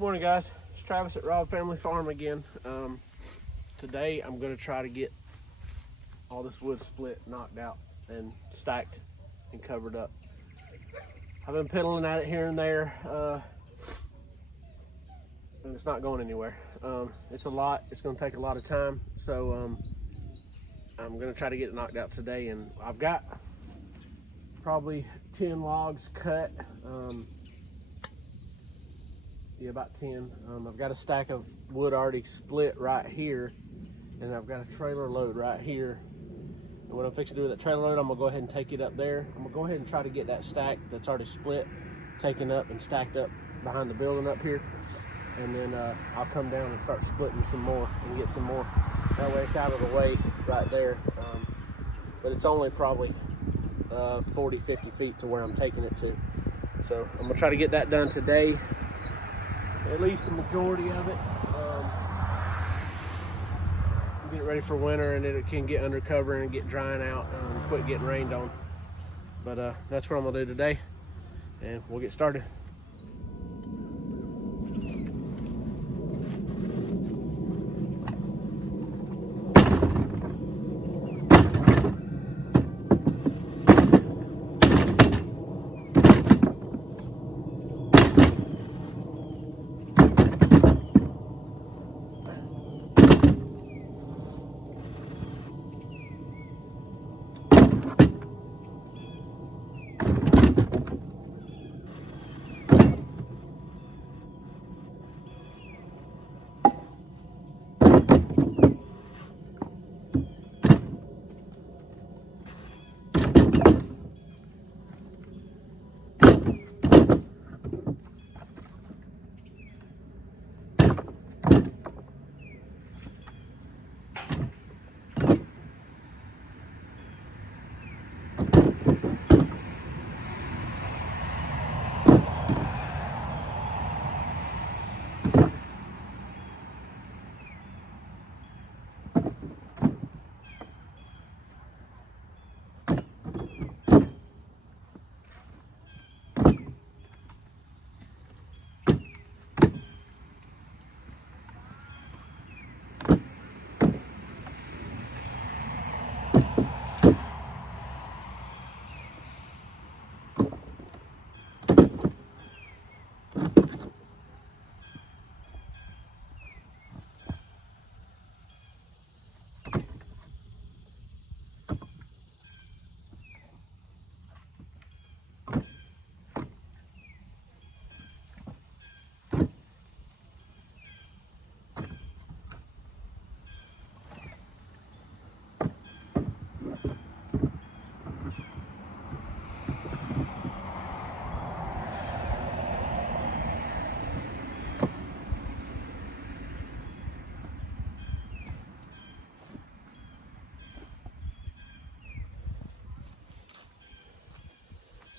Good morning, guys. It's Travis at Rob Family Farm again. Today I'm going to try to get all this wood split, knocked out, and stacked and covered up. I've been piddling at it here and there, and it's not going anywhere. It's a lot. It's going to take a lot of time, so I'm going to try to get it knocked out today. And I've got probably 10 logs cut. Yeah, about 10. I've got a stack of wood already split right here, and I've got a trailer load right here. And what I'm fixing to do with that trailer load, I'm gonna go ahead and take it up there. I'm gonna go ahead and try to get that stack that's already split, taken up and stacked up behind the building up here. And then I'll come down and start splitting some more and get some more. That way it's out of the way right there. But it's only probably 40, 50 feet to where I'm taking it to. So I'm gonna try to get that done today. At least the majority of it. Get it ready for winter, and then it can get under cover and get drying out and quit getting rained on. But that's what I'm gonna do today, and we'll get started.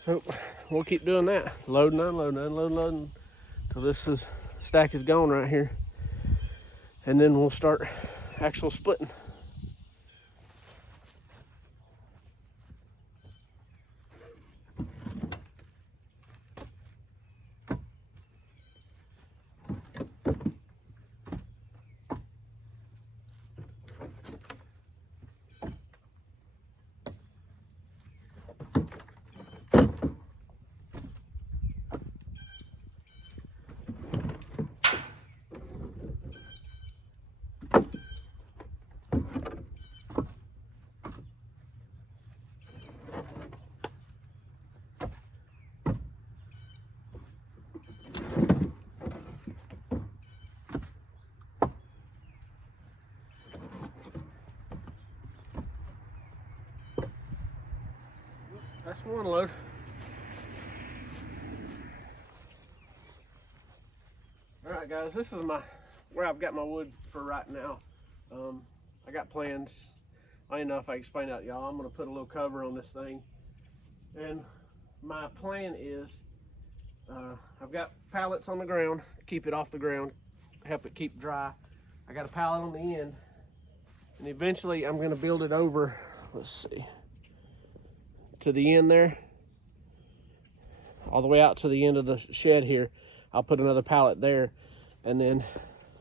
So we'll keep doing that, loading, unloading, unloading, loading, till this stack is gone right here, and then we'll start actual splitting. That's one load. All right, guys, this is where I've got my wood for right now. I got plans. I don't know if I explained that to y'all. I'm gonna put a little cover on this thing. And my plan is, I've got pallets on the ground to keep it off the ground, help it keep dry. I got a pallet on the end, and eventually I'm gonna build it over, let's see, to the end there, all the way out to the end of the shed here. I'll put another pallet there, And then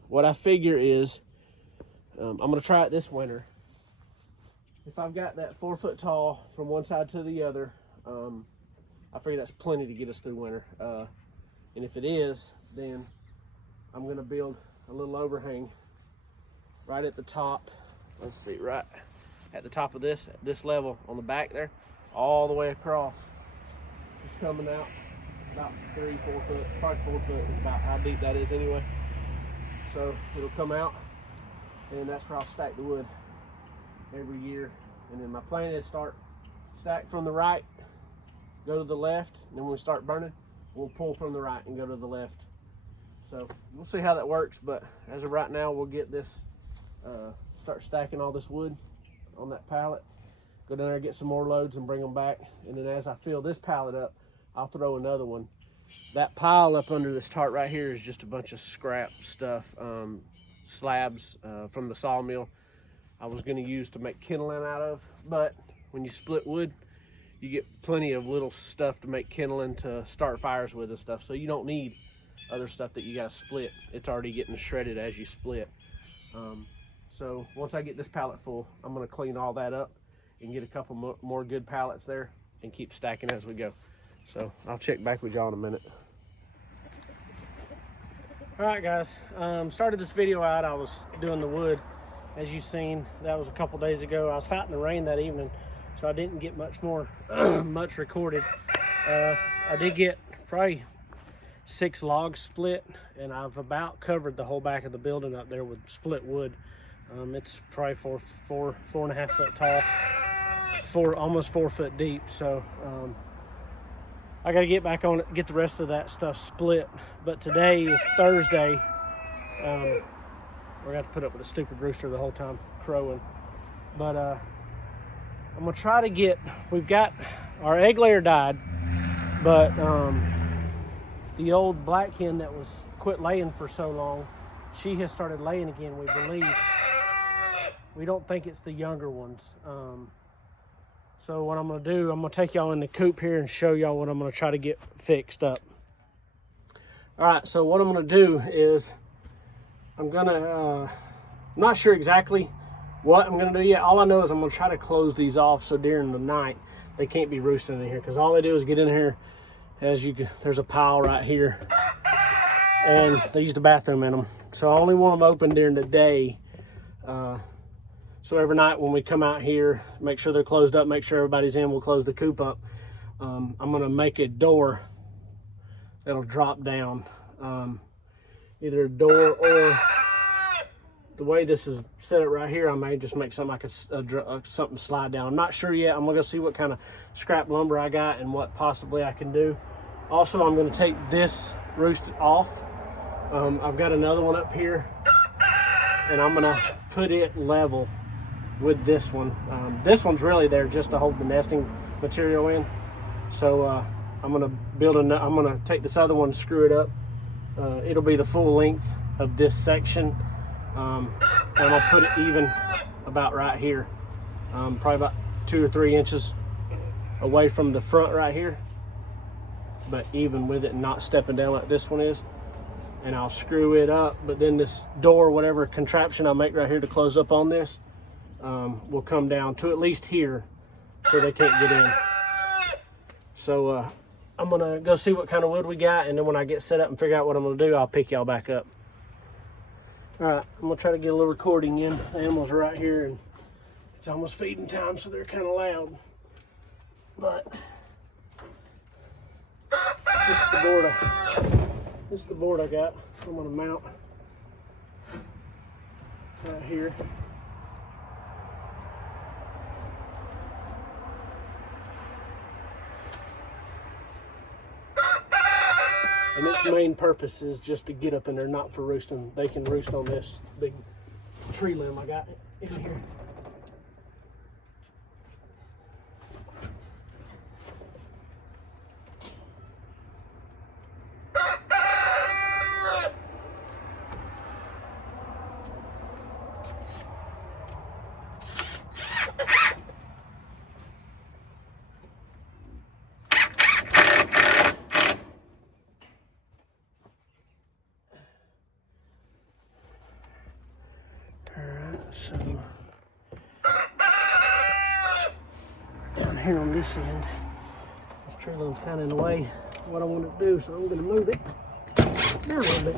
what I figure is I'm gonna try it this winter. If I've got that 4 foot tall from one side to the other, I figure that's plenty to get us through winter. And if it is, then I'm gonna build a little overhang right at the top. Let's see, right at the top of this, at this level on the back there, all the way across. It's coming out about 3, 4 foot, probably 4 foot is about how deep that is anyway. So it'll come out, and that's where I'll stack the wood every year. And then my plan is stack from the right, go to the left, and then when we start burning, we'll pull from the right and go to the left. So we'll see how that works, but as of right now, we'll get this, start stacking all this wood on that pallet, go down there, get some more loads and bring them back. And then as I fill this pallet up, I'll throw another one. That pile up under this tarp right here is just a bunch of scrap stuff, slabs from the sawmill I was gonna use to make kindling out of. But when you split wood, you get plenty of little stuff to make kindling to start fires with and stuff. So you don't need other stuff that you gotta split. It's already getting shredded as you split. So once I get this pallet full, I'm gonna clean all that up and get a couple more good pallets there and keep stacking as we go. So I'll check back with y'all in a minute. All right, guys, started this video out, I was doing the wood. As you've seen, that was a couple days ago. I was fighting the rain that evening, so I didn't get much more, much recorded. I did get probably 6 logs split, and I've about covered the whole back of the building up there with split wood. It's probably 4.5 foot tall, almost 4 foot deep. So I got to get back on it, get the rest of that stuff split. But today is Thursday. We're gonna have to put up with a stupid rooster the whole time crowing. But I'm gonna try to get, we've got, our egg layer died, but the old black hen that was quit laying for so long, she has started laying again, we believe. We don't think it's the younger ones. So what I'm gonna do, I'm gonna take y'all in the coop here and show y'all what I'm gonna try to get fixed up. All right, so what I'm gonna do is, I'm not sure exactly what I'm gonna do yet. All I know is I'm gonna try to close these off so during the night they can't be roosting in here, because all they do is get in here, there's a pile right here, and they use the bathroom in them. So I only want them open during the day. So every night when we come out here, make sure they're closed up, make sure everybody's in, we'll close the coop up. I'm gonna make a door that'll drop down. Either a door, or the way this is set up right here, I may just make something like something slide down. I'm not sure yet. I'm gonna see what kind of scrap lumber I got and what possibly I can do. Also, I'm gonna take this roost off. I've got another one up here, and I'm gonna put it level with this one. This one's really there just to hold the nesting material in. So I'm gonna take this other one, screw it up. It'll be the full length of this section, and I'll put it even about right here, probably about 2 or 3 inches away from the front right here, but even with it and not stepping down like this one is. And I'll screw it up, but then this door, whatever contraption I make right here to close up on this, will come down to at least here so they can't get in. So I'm gonna go see what kind of wood we got, and then when I get set up and figure out what I'm gonna do, I'll pick y'all back up. All right, I'm gonna try to get a little recording in. The animals are right here, and it's almost feeding time, so they're kind of loud. But this is the board I got. I'm gonna mount right here. And its main purpose is just to get up in there, not for roosting. They can roost on this big tree limb I got in here. here on this end. This tree line's kind of in the way of what I want to do, so I'm going to move it down a little bit.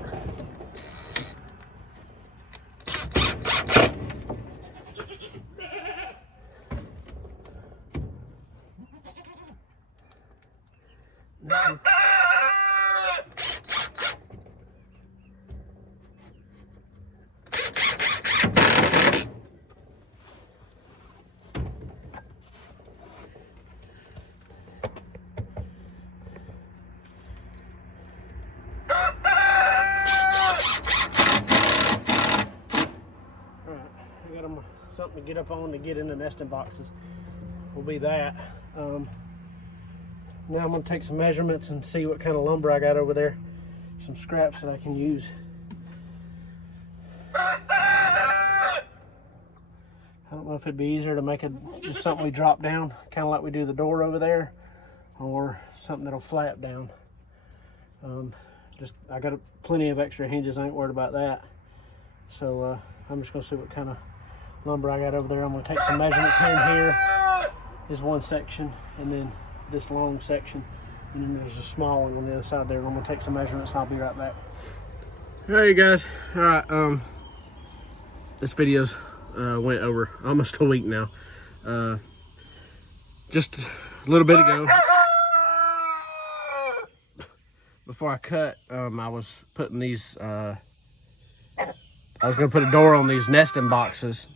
Something to get up on to get in the nesting boxes will be that. Now I'm going to take some measurements and see what kind of lumber I got over there. Some scraps that I can use. I don't know if it'd be easier to make it just something we drop down, kind of like we do the door over there, or something that'll flap down. I got plenty of extra hinges, I ain't worried about that. So I'm just going to see what kind of lumber I got over there. I'm going to take some measurements here and here. Is one section, and then this long section, and then there's a small one on the other side there. I'm going to take some measurements and I'll be right back. Hey guys, all right, this video's went over almost a week now. Just a little bit ago, before I cut, I was putting these I was going to put a door on these nesting boxes,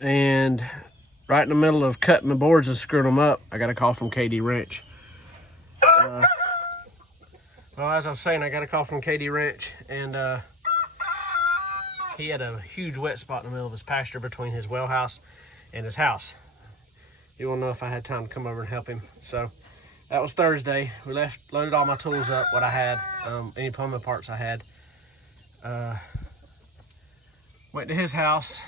and right in the middle of cutting the boards and screwing them up, I got a call from KD Wrench. Well, as I was saying, I got a call from KD Wrench, and he had a huge wet spot in the middle of his pasture between his well house and his house. He wanted to know if I had time to come over and help him. So that was Thursday. We loaded all my tools up, what I had, any plumbing parts I had. Went to his house,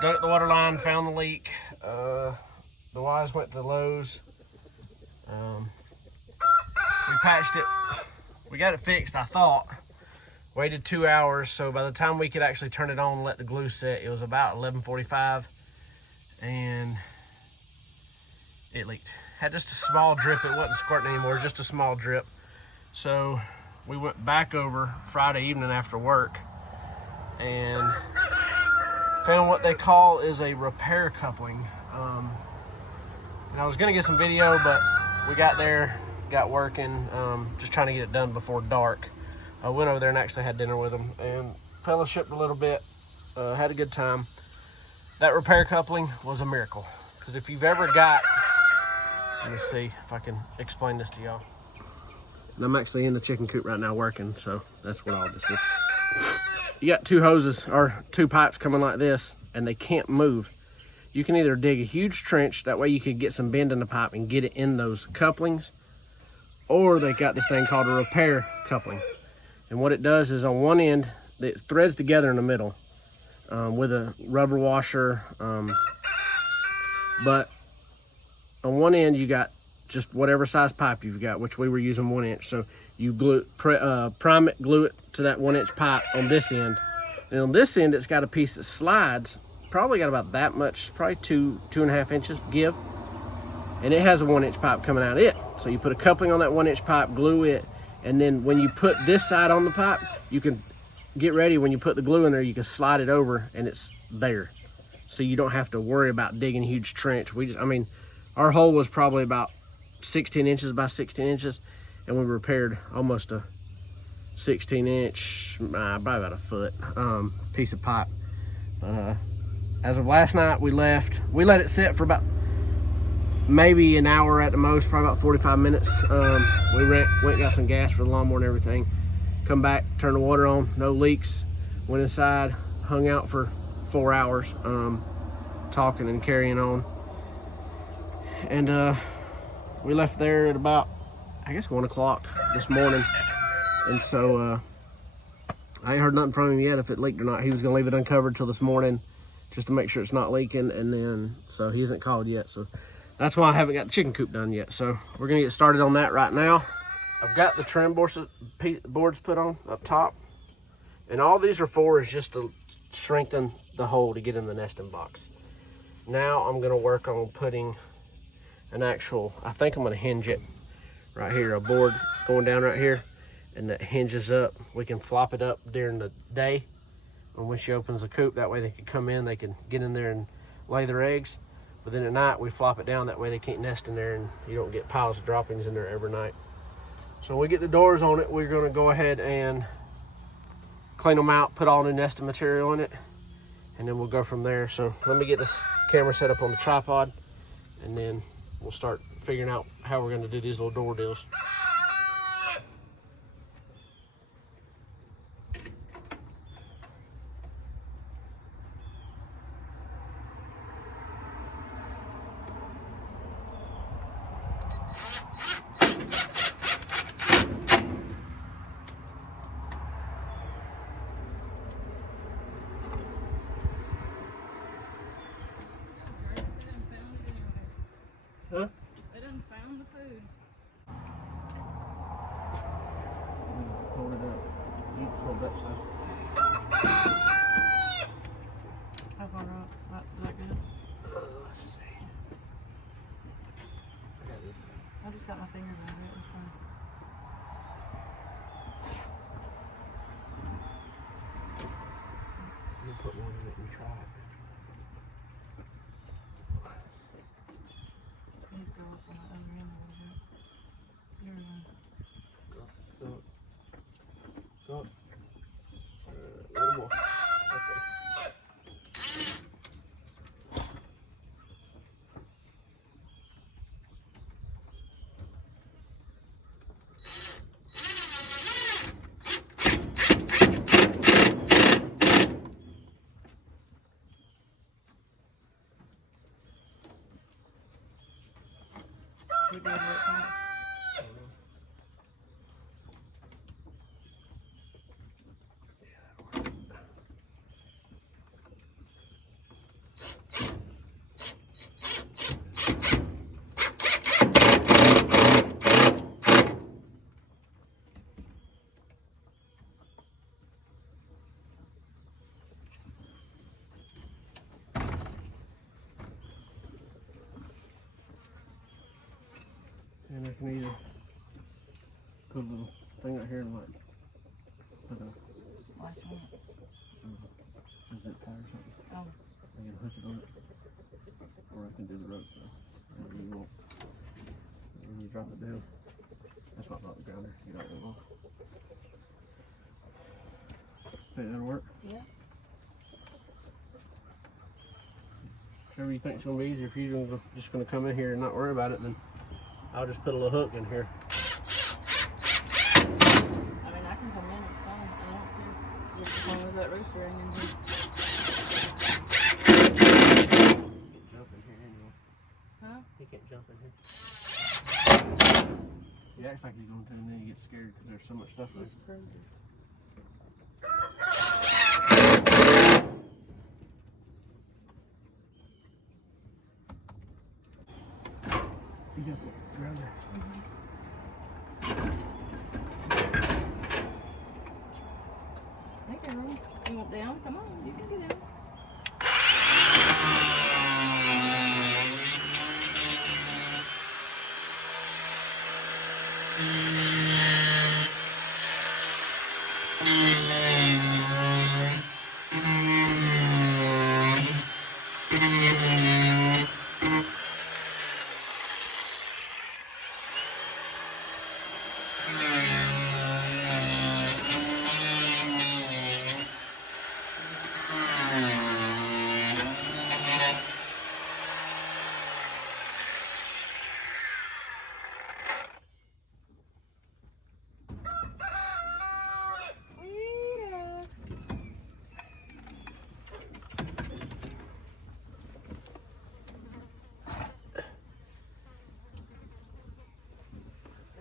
dug up the water line, found the leak. The wires went to Lowe's. We patched it. We got it fixed, I thought. Waited 2 hours, so by the time we could actually turn it on and let the glue set, it was about 11:45, and it leaked. Had just a small drip. It wasn't squirting anymore, just a small drip. So we went back over Friday evening after work and found what they call is a repair coupling. And I was gonna get some video, but we got there, got working, just trying to get it done before dark. I went over there and actually had dinner with them and fellowshipped a little bit, had a good time. That repair coupling was a miracle, because if you've ever got, let me see if I can explain this to y'all. And I'm actually in the chicken coop right now working, so that's what all this is. You got two hoses or two pipes coming like this, and they can't move. You can either dig a huge trench, that way you could get some bend in the pipe and get it in those couplings, or they got this thing called a repair coupling. And what it does is on one end, it threads together in the middle with a rubber washer. But on one end, you got just whatever size pipe you've got, which we were using 1 inch. So you prime it, glue it to that 1 inch pipe on this end. And on this end, it's got a piece that slides, probably got about that much, probably 2.5 inches give. And it has a 1 inch pipe coming out of it. So you put a coupling on that 1 inch pipe, glue it, and then when you put this side on the pipe, you can get ready. When you put the glue in there, you can slide it over and it's there. So you don't have to worry about digging a huge trench. Our hole was probably about 16 inches by 16 inches, and we repaired almost a 16 inch, probably about a foot piece of pipe. As of last night, we left. We let it sit for about maybe an hour at the most, probably about 45 minutes. We went and got some gas for the lawnmower and everything. Come back, turn the water on, no leaks. Went inside, hung out for 4 hours, talking and carrying on. And we left there at about, I guess, 1 o'clock this morning. And so I ain't heard nothing from him yet if it leaked or not. He was gonna leave it uncovered till this morning just to make sure it's not leaking, and then, so he hasn't called yet. So that's why I haven't got the chicken coop done yet. So we're gonna get started on that right now. I've got the trim boards put on up top, and all these are for is just to strengthen the hole to get in the nesting box. Now I'm gonna work on putting an actual, I think I'm gonna hinge it right here, a board going down right here, and that hinges up. We can flop it up during the day, and when she opens the coop, that way they can come in, they can get in there and lay their eggs. But then at night, we flop it down, that way they can't nest in there and you don't get piles of droppings in there every night. So when we get the doors on it, we're gonna go ahead and clean them out, put all new nesting material in it, and then we'll go from there. So let me get this camera set up on the tripod, and then we'll start figuring out how we're gonna do these little door deals. Huh? They done found the food. Hold it up. You hold that stuff. How far up? Is that good? Let's see. I got this. I just got my fingers on it. It's fine. You put one in it and try it. I need to go up on the other end a little bit. Here we go. Go up. Go up. A little more. Okay. We did what time? And I can either put a little thing right here and like put a Watch on it. zip tie or something. Oh. I can hook it on it. Or I can do the rope though. Whatever you want. When you drop it down, that's what brought the grinder. You got it off. Think that'll work? Yeah. Whatever you think's gonna be easier. If you're just gonna come in here and not worry about it, then I'll just put a little hook in here. I mean, I can come in. It's fine. I don't care. Just as long as that rooster ain't in here. He can't jump in here anyway. Huh? He can't jump in here. He acts like he's going to, and then he gets scared because there's so much stuff in He's there. crazy. Be careful. Around there. Okay, Ron. You want down? Come on. You can get down.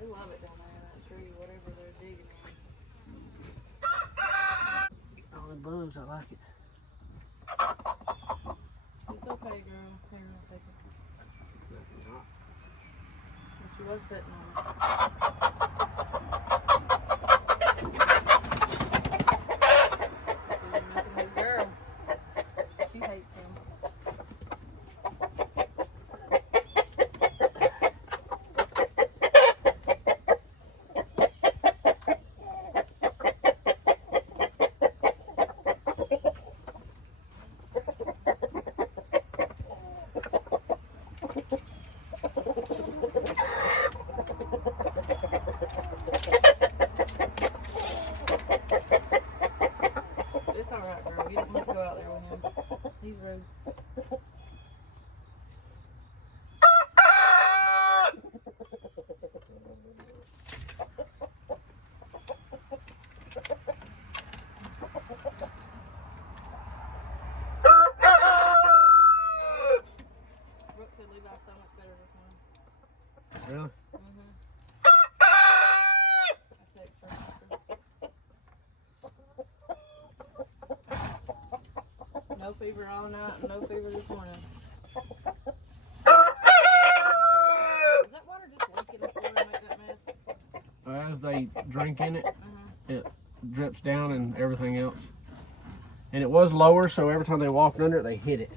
They love it down there in that tree, whatever they're digging in. All the bugs, I like it. It's okay, girl. Here, I'll take it. Nothing hot. And she was sitting on it. She's messing with his girl. She hates him. No fever all night and no fever this morning. Is that water just leaking before they make that mess? As they drink in it, it drips down and everything else. And it was lower, so every time they walked under it, they hit it.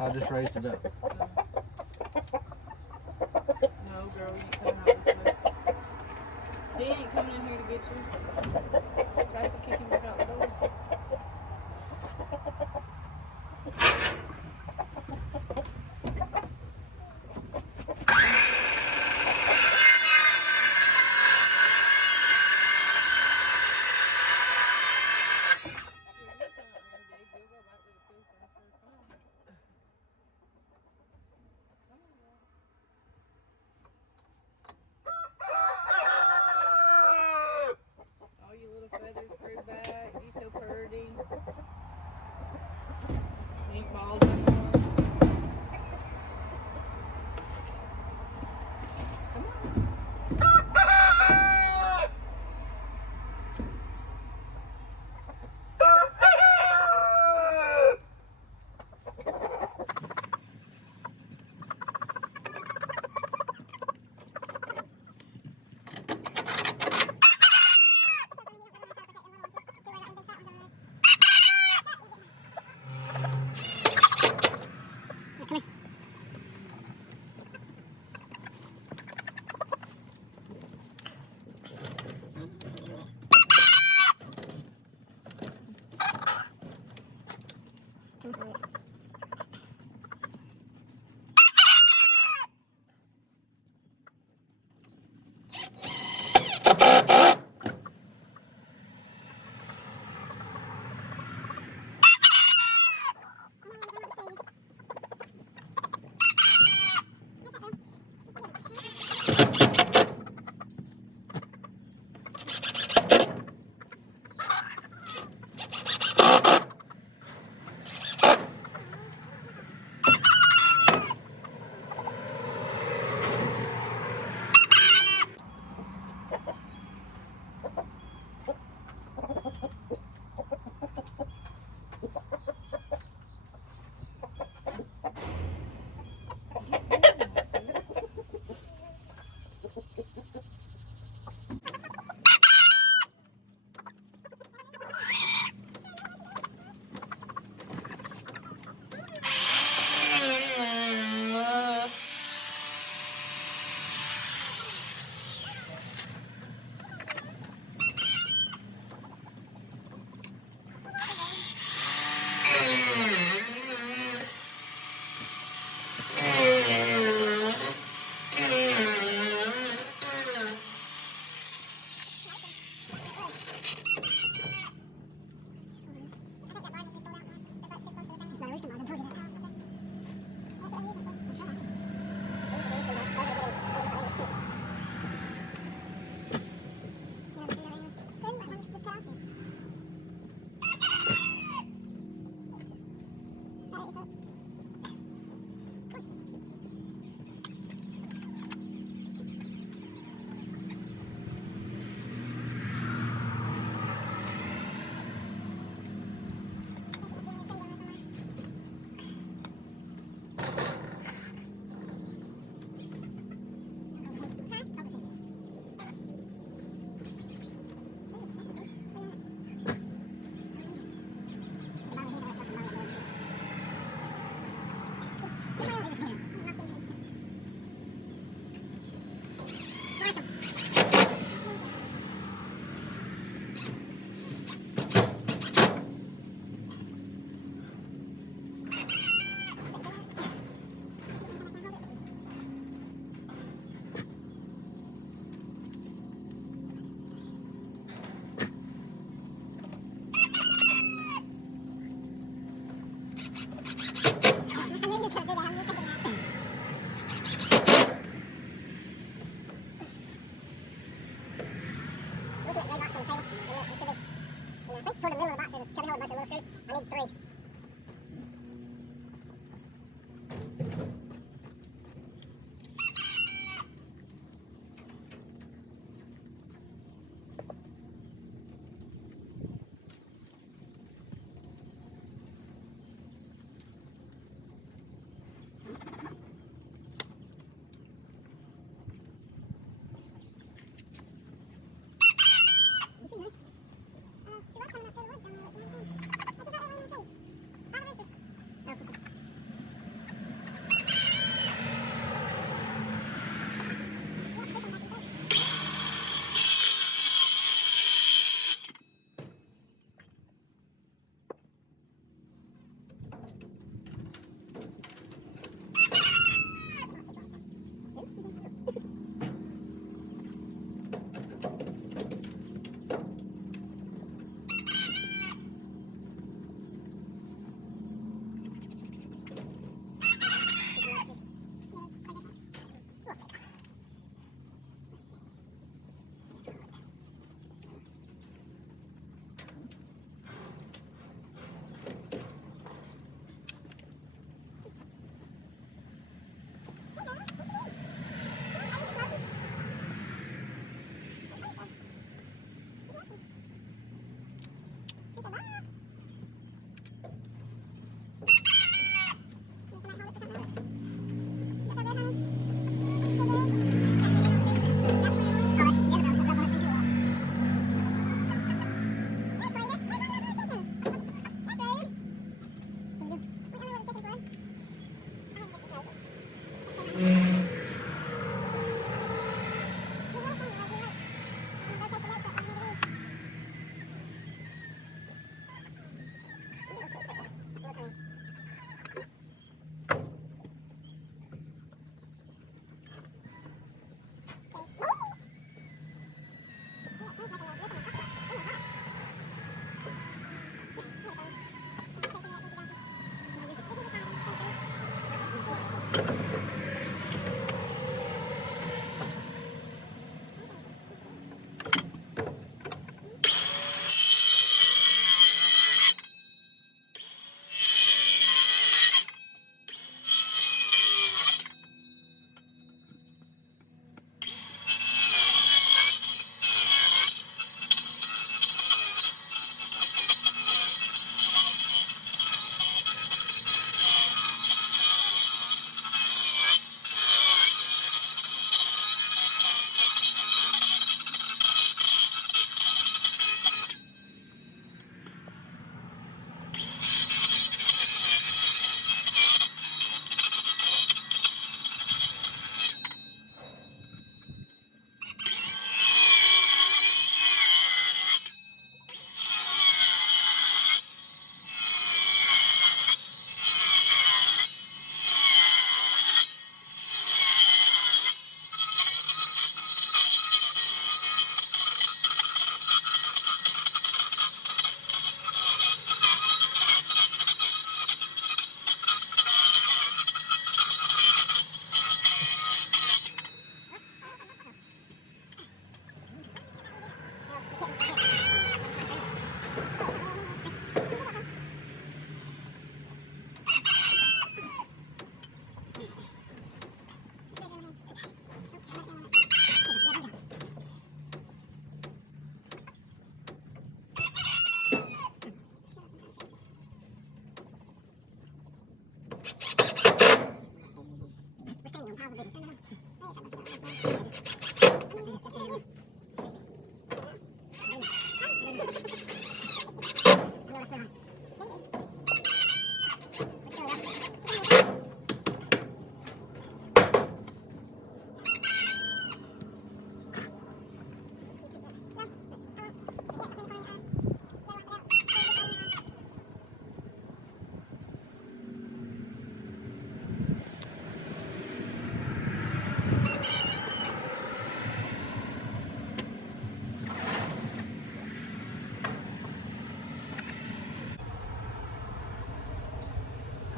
I just raised it up. No, girl, you ain't coming out this way. He ain't coming in here to get you. Tries to kick him back out the door. All you little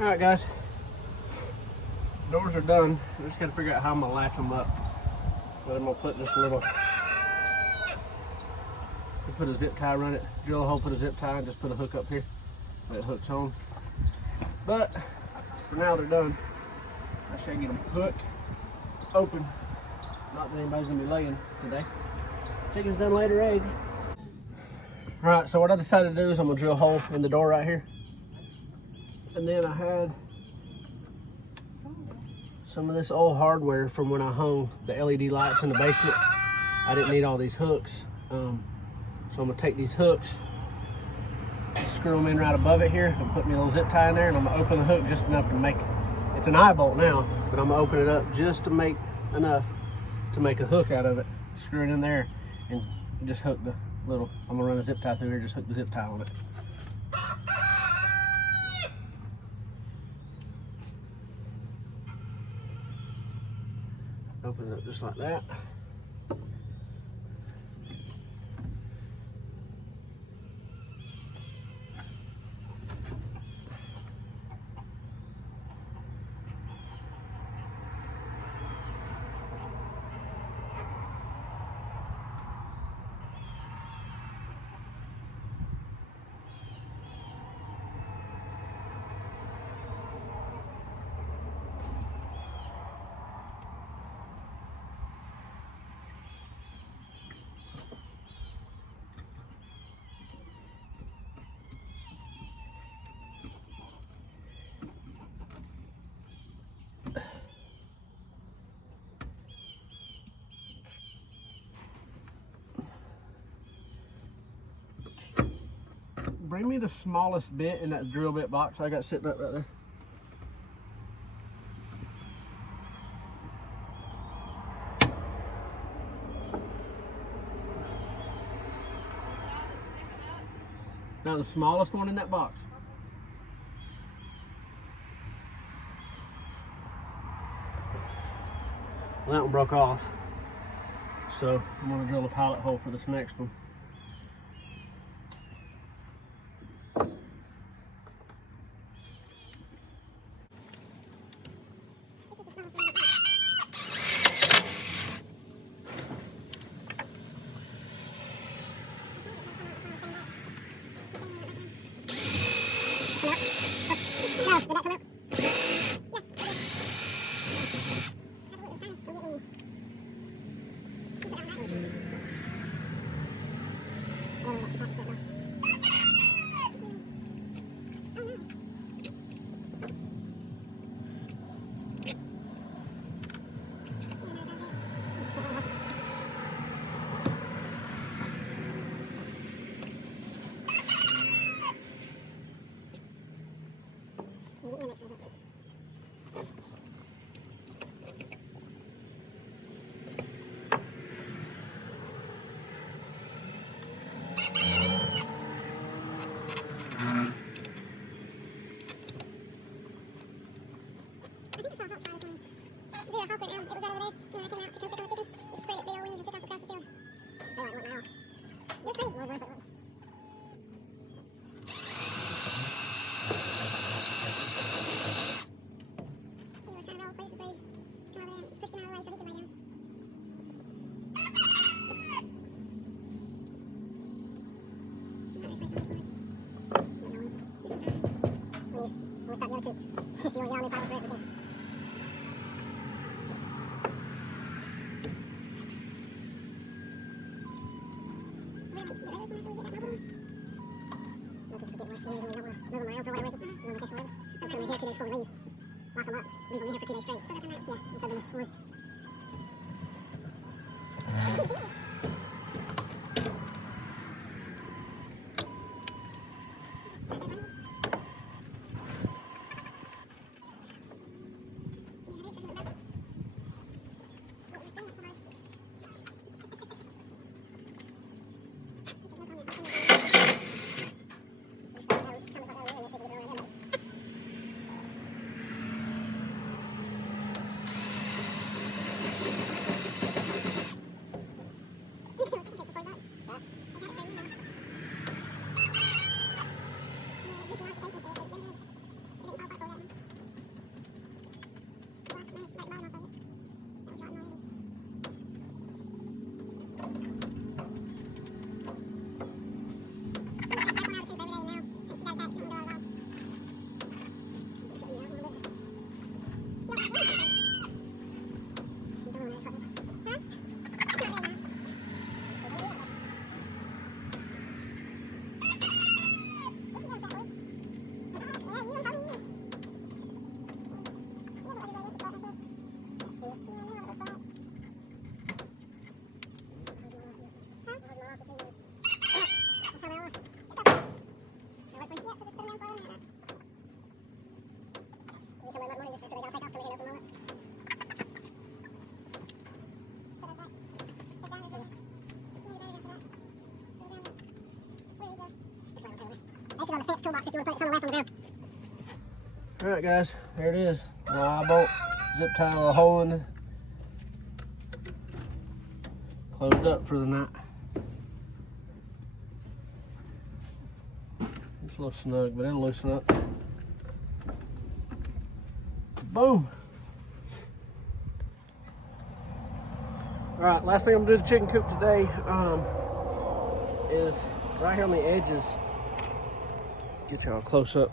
All right, guys. Doors are done. I just got to figure out how I'm gonna latch them up. But I'm gonna put this little, put a zip tie around it, drill a hole, put a zip tie, and just put a hook up here. That it hooks on. But for now, they're done. I should get them hooked, open. Not that anybody's gonna be laying today. Chickens done laid her egg. All right, so what I decided to do is I'm gonna drill a hole in the door right here. And then I had some of this old hardware from when I hung the LED lights in the basement. I didn't need all these hooks. So I'm gonna take these hooks, screw them in right above it here, and put me a little zip tie in there, and I'm gonna open the hook just enough to make, it's an eye bolt now, but I'm gonna open it up just to make enough to make a hook out of it. Screw it in there and just hook the little, I'm gonna run a zip tie through here, just hook the zip tie on it. Open it up just like that. Bring me the smallest bit in that drill bit box I got sitting up right there. Now the smallest one in that box. Well, that one broke off. So I'm gonna drill a pilot hole for this next one. it on the fence toolbox if you want to put it on the left on the ground. All right, guys, there it is. My eye bolt, zip tie a hole in it. Closed up for the night. It's a little snug, but it'll loosen up. Boom. All right, last thing I'm gonna do the chicken coop today is right here on the edges. Get y'all close up.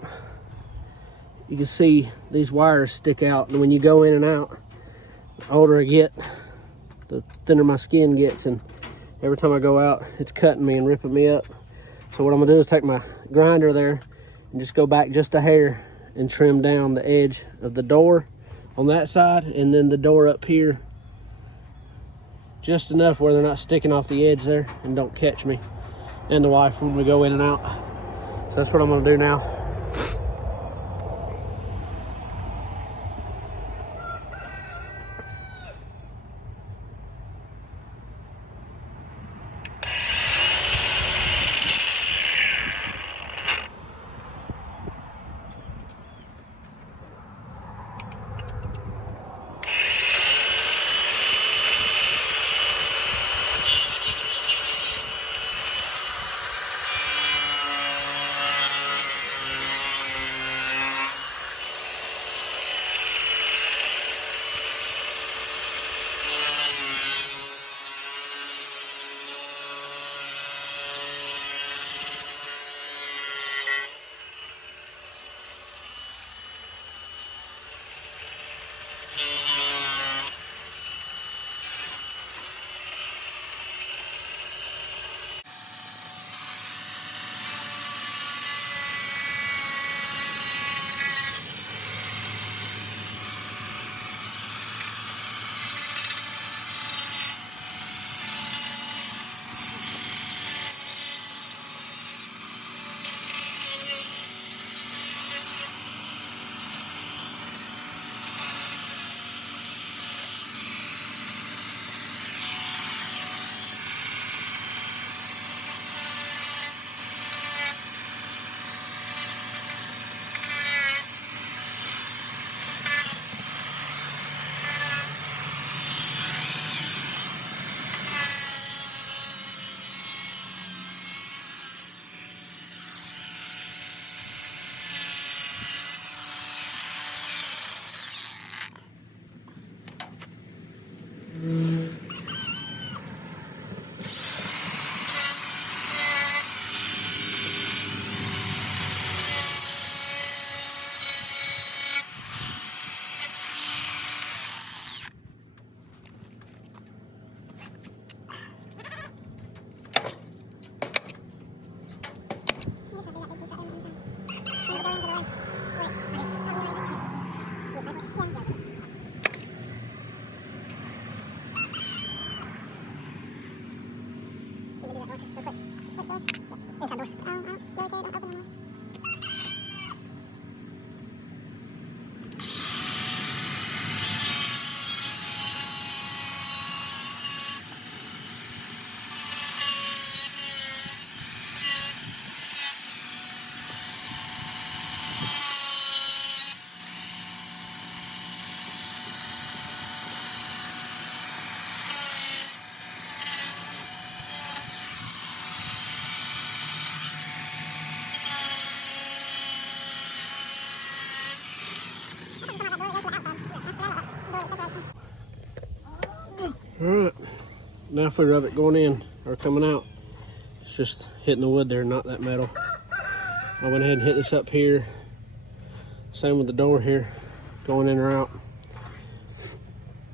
You can see these wires stick out, and when you go in and out, the older I get, the thinner my skin gets, and every time I go out, it's cutting me and ripping me up. So what I'm gonna do is take my grinder there and just go back just a hair and trim down the edge of the door on that side, and then the door up here just enough where they're not sticking off the edge there and don't catch me and the wife when we go in and out. So that's what I'm gonna do now. Alright, now if we rub it going in or coming out, it's just hitting the wood there, not that metal. I went ahead and hit this up here. Same with the door here, going in or out.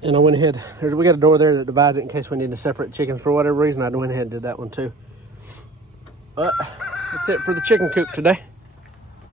And I went ahead, we got a door there that divides it in case we need to separate chickens for whatever reason. I went ahead and did that one too. But that's it for the chicken coop today.